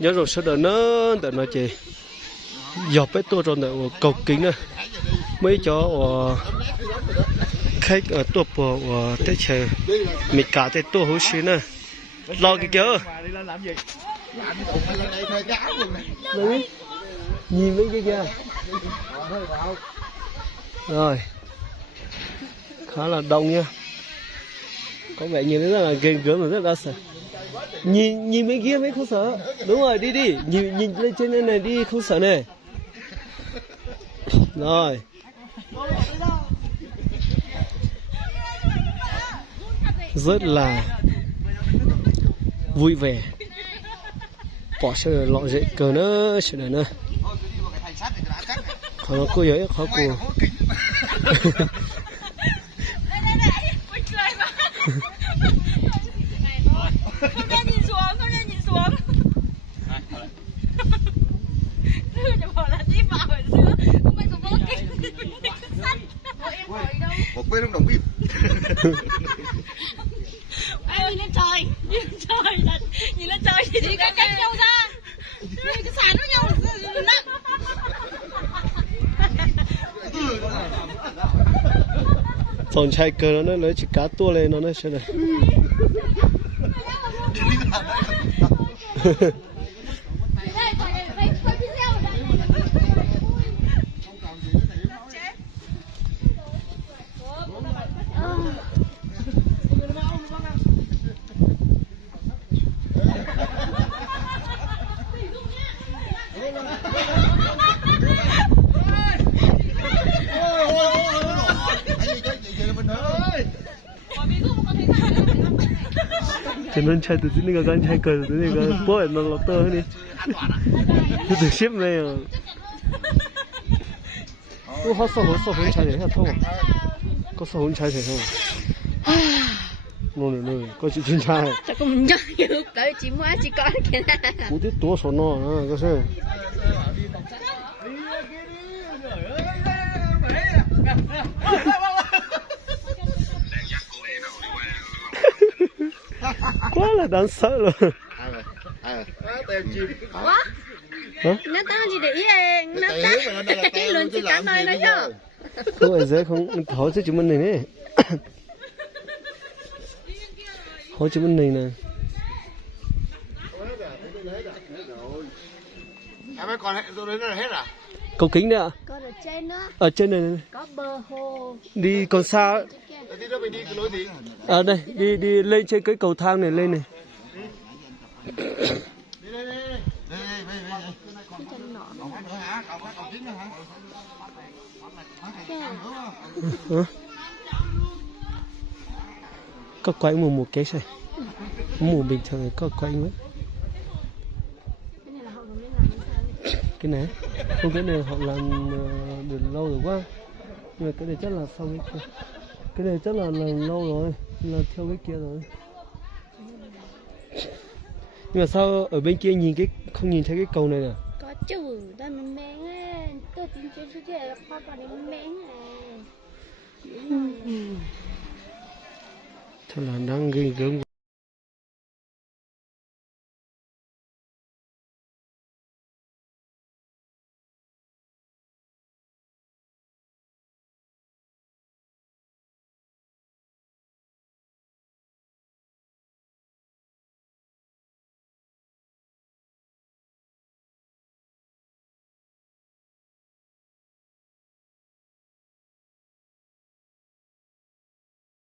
nhớ rồi sau đó nó chỉ dọc cái tua rồi nữa cầu kính này mấy chỗ khách ở tua của tết trời mình cả tết tua hữu xí nè lo cái kia nhìn mấy cái kia rồi khá là đông nha, có vẻ như rất là ghê gớm và rất là sợ. Nhìn mấy kia mấy không sợ, đúng rồi đi nhìn lên trên này đi không sợ này. Rồi rất là vui vẻ, bỏ sự lọ dậy cờ nữa sự này nữa khó nó cô ấy khó cô. Không nên nhìn xuống. Thư nhà bảo là đi vào ở giữa, không phải có vỡ kính sắt. Một quê trong đồng bìm. Nhìn lên trời thật. Nhìn lên trời thì đi cách nhau ra. Cái sàn với nhau là nặng. Còn trai cờ nó lấy chỉ cá tua lên nó sẽ này. Cho nên trai từ dưới này cái trai cờ từ dưới này cái bố nó lọt tơ đi, từ ship này à, có số hỗn trai đấy hả thôi, có số hỗn trai thế thôi, nồi có chị chuyên trai, Chắc cũng nhớ được cái chỉ mua chỉ có cái này. bố tiếp tua số nó cái gì. Quá là đáng sợ rồi. Quá. Hả? Nó tao chỉ để ý nó tao luôn chỉ cả nơi nó chứ. Không ở dưới không hỏi chứ chúng mình này nè. Hỏi chúng mình này nè. Mấy con rồi đấy là hết à? Cầu kính đấy ạ. Còn ở trên nữa. Ở trên này. Có bờ hồ. Đi còn xa. Đi đâu mình đi cái lối gì? À đây, đi lên trên cái cầu thang này lên này. Có quay một cái này. Mùa bình thường có quay nữa. Cái này không, cái này họ làm được lâu rồi quá, nhưng mà cái này chắc là sau cái này chắc là làm lâu rồi, là theo cái kia rồi. Nhưng mà sao ở bên kia nhìn cái không nhìn thấy cái cầu này nè? Có chữ đây mình mến á, tôi tin chứ khoa vào đến mến à. Thật là đang ghê gớm.